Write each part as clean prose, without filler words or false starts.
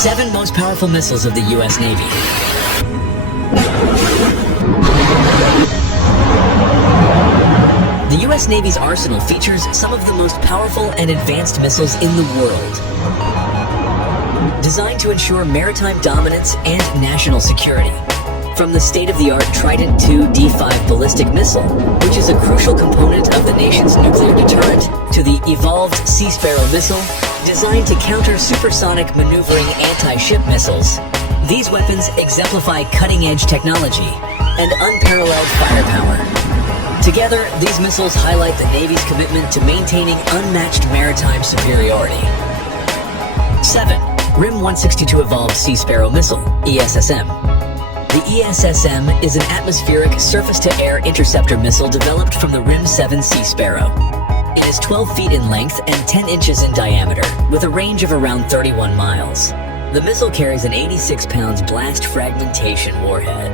7 most powerful missiles of the U.S. Navy. The U.S. Navy's arsenal features some of the most powerful and advanced missiles in the world. Designed to ensure maritime dominance and national security. From the state-of-the-art Trident II D5 ballistic missile, which is a crucial component of the nation's nuclear deterrent, to the evolved Sea Sparrow missile, designed to counter supersonic maneuvering anti-ship missiles. These weapons exemplify cutting-edge technology and unparalleled firepower. Together, these missiles highlight the Navy's commitment to maintaining unmatched maritime superiority. 7. RIM-162 Evolved Sea Sparrow Missile, ESSM. The ESSM is an atmospheric surface-to-air interceptor missile developed from the RIM-7 Sea Sparrow. It is 12 feet in length and 10 inches in diameter, with a range of around 31 miles. The missile carries an 86 pounds blast fragmentation warhead.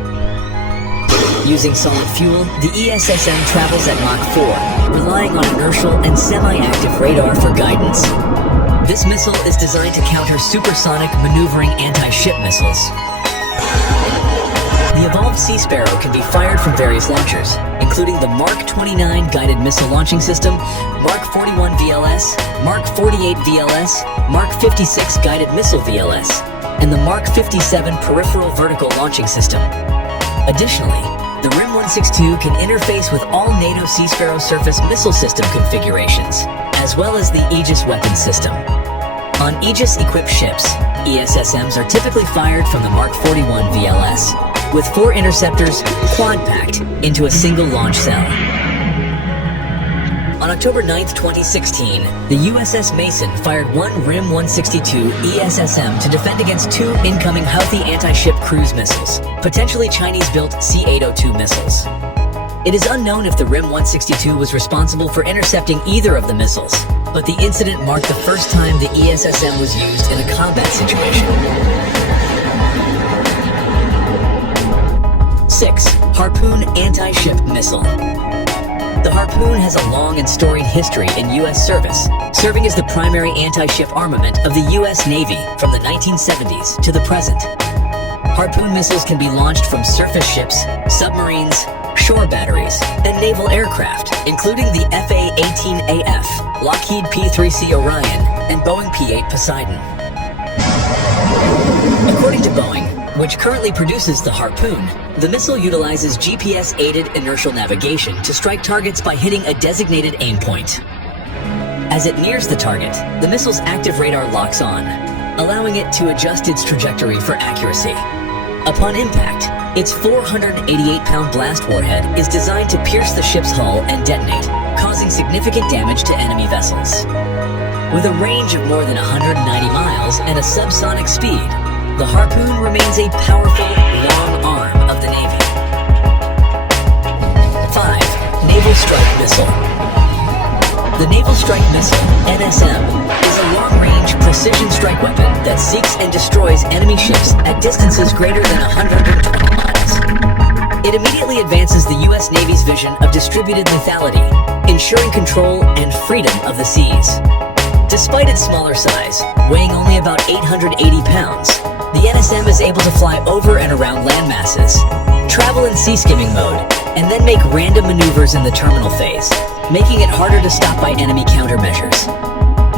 Using solid fuel, the ESSM travels at Mach 4, relying on inertial and semi-active radar for guidance. This missile is designed to counter supersonic maneuvering anti-ship missiles. The evolved Sea Sparrow can be fired from various launchers, including the Mark 29 Guided Missile Launching System, Mark 41 VLS, Mark 48 VLS, Mark 56 Guided Missile VLS, and the Mark 57 Peripheral Vertical Launching System. Additionally, the RIM-162 can interface with all NATO Sea Sparrow surface missile system configurations, as well as the Aegis weapons system. On Aegis-equipped ships, ESSMs are typically fired from the Mark 41 VLS, with 4 interceptors quad-packed into a single launch cell. On October 9, 2016, the USS Mason fired one RIM-162 ESSM to defend against 2 incoming Houthi anti-ship cruise missiles, potentially Chinese-built C-802 missiles. It is unknown if the RIM-162 was responsible for intercepting either of the missiles, but the incident marked the first time the ESSM was used in a combat situation. 6. Harpoon Anti-Ship Missile. The Harpoon has a long and storied history in U.S. service, serving as the primary anti-ship armament of the U.S. Navy from the 1970s to the present. Harpoon missiles can be launched from surface ships, submarines, shore batteries, and naval aircraft, including the FA-18AF, Lockheed P-3C Orion, and Boeing P-8 Poseidon. According to Boeing, which currently produces the Harpoon, the missile utilizes GPS-aided inertial navigation to strike targets by hitting a designated aim point. As it nears the target, the missile's active radar locks on, allowing it to adjust its trajectory for accuracy. Upon impact, its 488-pound blast warhead is designed to pierce the ship's hull and detonate, causing significant damage to enemy vessels. With a range of more than 190 miles and a subsonic speed, the Harpoon remains a powerful, long arm of the Navy. 5. Naval Strike Missile. The Naval Strike Missile, NSM, is a long-range precision strike weapon that seeks and destroys enemy ships at distances greater than 120 miles. It immediately advances the U.S. Navy's vision of distributed lethality, ensuring control and freedom of the seas. Despite its smaller size, weighing only about 880 pounds, the NSM is able to fly over and around land masses, travel in sea skimming mode, and then make random maneuvers in the terminal phase, making it harder to stop by enemy countermeasures.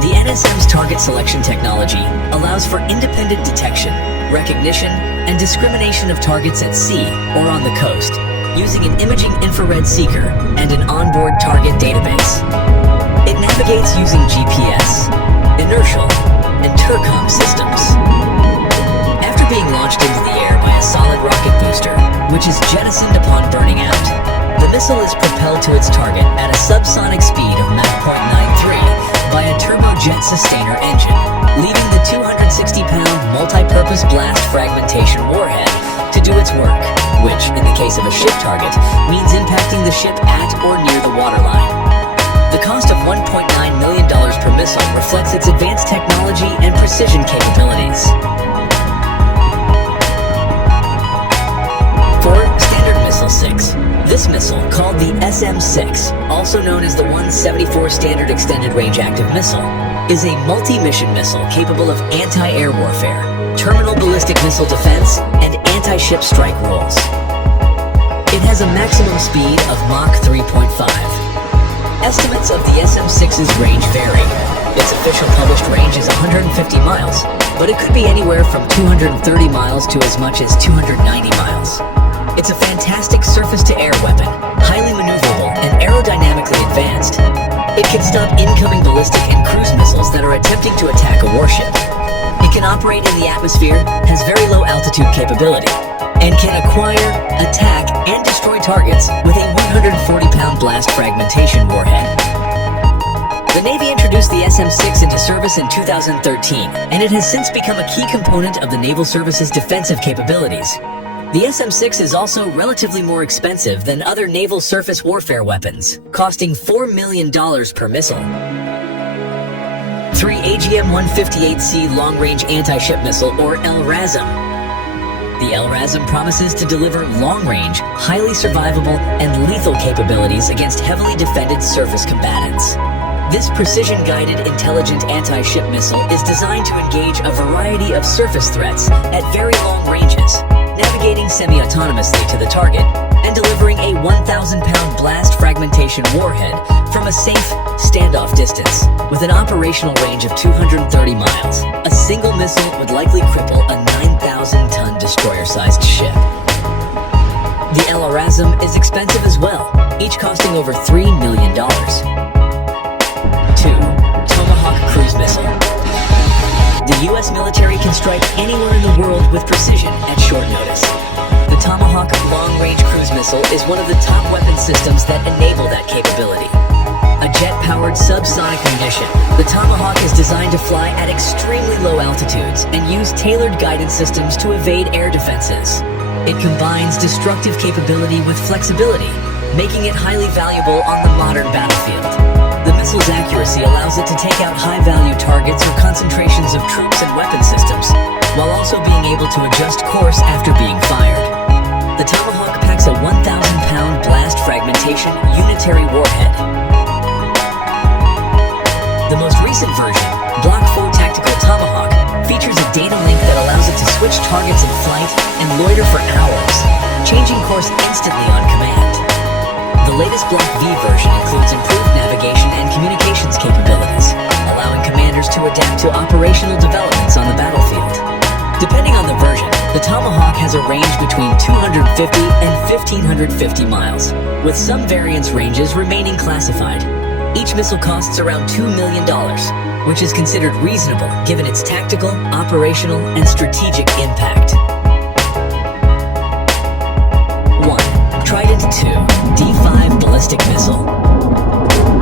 The NSM's target selection technology allows for independent detection, recognition, and discrimination of targets at sea or on the coast, using an imaging infrared seeker and an onboard target database. It navigates using GPS, inertial, and TERCOM systems. After being launched into the air by a solid rocket booster, which is jettisoned upon burning out, the missile is propelled to its target at a subsonic speed of Mach 0.93 by a turbojet sustainer engine, leaving the 260-pound multi-purpose blast fragmentation warhead to do its work, which, in the case of a ship target, means impacting the ship at or near the waterline. The cost of $1.9 million per missile reflects its advanced technology and precision capabilities. 4. Standard Missile 6. This missile, called the SM-6, also known as the 174 Standard Extended Range Active Missile, is a multi-mission missile capable of anti-air warfare, terminal ballistic missile defense, and anti-ship strike roles. It has a maximum speed of Mach 3.5. Estimates of the SM-6's range vary. Its official published range is 150 miles, but it could be anywhere from 230 miles to as much as 290 miles. It's a fantastic surface-to-air weapon, highly maneuverable and aerodynamically advanced. It can stop incoming ballistic and cruise missiles that are attempting to attack a warship. It can operate in the atmosphere, has very low altitude capability, and can acquire, attack, and destroy targets with a 140-pound blast fragmentation warhead. The Navy introduced the SM-6 into service in 2013, and it has since become a key component of the Naval Service's defensive capabilities. The SM-6 is also relatively more expensive than other naval surface warfare weapons, costing $4 million per missile. 3 AGM-158C Long-Range Anti-Ship Missile, or LRASM. The LRASM promises to deliver long-range, highly survivable, and lethal capabilities against heavily defended surface combatants. This precision-guided intelligent anti-ship missile is designed to engage a variety of surface threats at very long ranges, navigating semi-autonomously to the target and delivering a 1,000-pound blast fragmentation warhead from a safe, standoff distance. With an operational range of 230 miles, a single missile would likely cripple a 9,000-ton destroyer-sized ship. The LRASM is expensive as well, each costing over $3 million. 2. Tomahawk Cruise Missile. The U.S. military can strike anywhere in the world with precision at short notice. The Tomahawk Long-Range Cruise Missile is one of the top weapon systems that enable that capability. A jet-powered subsonic munition, the Tomahawk is designed to fly at extremely low altitudes and use tailored guidance systems to evade air defenses. It combines destructive capability with flexibility, making it highly valuable on the modern battlefield. The missile's accuracy allows it to take out high-value targets or concentrations of troops and weapon systems, while also being able to adjust course after being fired. The Tomahawk packs a 1,000-pound blast fragmentation unitary warhead. The most recent version, Block 4 Tactical Tomahawk, features a data link that allows it to switch targets in flight and loiter for hours, changing course instantly on command. The latest Block V version includes improved navigation and communications capabilities, allowing commanders to adapt to operational developments on the battlefield. Depending on the version, the Tomahawk has a range between 250 and 1,550 miles, with some variants' ranges remaining classified. Each missile costs around $2 million, which is considered reasonable given its tactical, operational, and strategic impact. 1. Trident II D5 Ballistic Missile.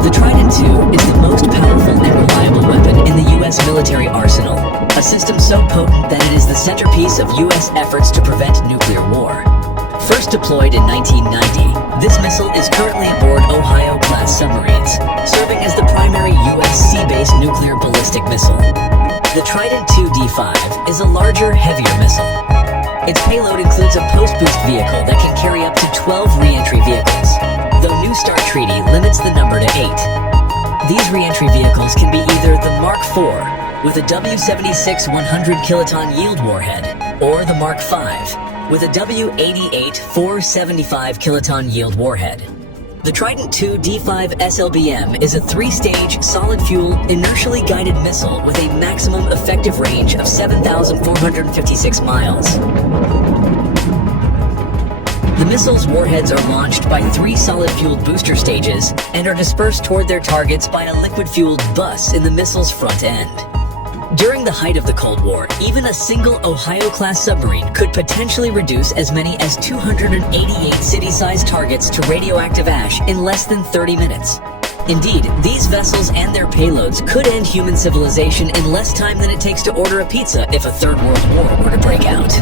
The Trident II is the most powerful and reliable weapon in the U.S. military arsenal, a system so potent that it is the centerpiece of U.S. efforts to prevent nuclear war. First deployed in 1990, this missile is currently aboard Ohio-class submarines, serving as the primary U.S. sea-based nuclear ballistic missile. The Trident II D5 is a larger, heavier missile. Its payload includes a post-boost vehicle that can carry up to 12 re-entry vehicles, though New START Treaty limits the number to 8. These re-entry vehicles can be either the Mark IV, with a W-76 100 kiloton yield warhead, or the Mark V, with a W-88 475 kiloton yield warhead. The Trident II D5 SLBM is a 3-stage, solid-fuel, inertially guided missile with a maximum effective range of 7,456 miles. The missile's warheads are launched by 3 solid-fueled booster stages and are dispersed toward their targets by a liquid-fueled bus in the missile's front end. During the height of the Cold War, even a single Ohio-class submarine could potentially reduce as many as 288 city-sized targets to radioactive ash in less than 30 minutes. Indeed, these vessels and their payloads could end human civilization in less time than it takes to order a pizza if a Third World War were to break out.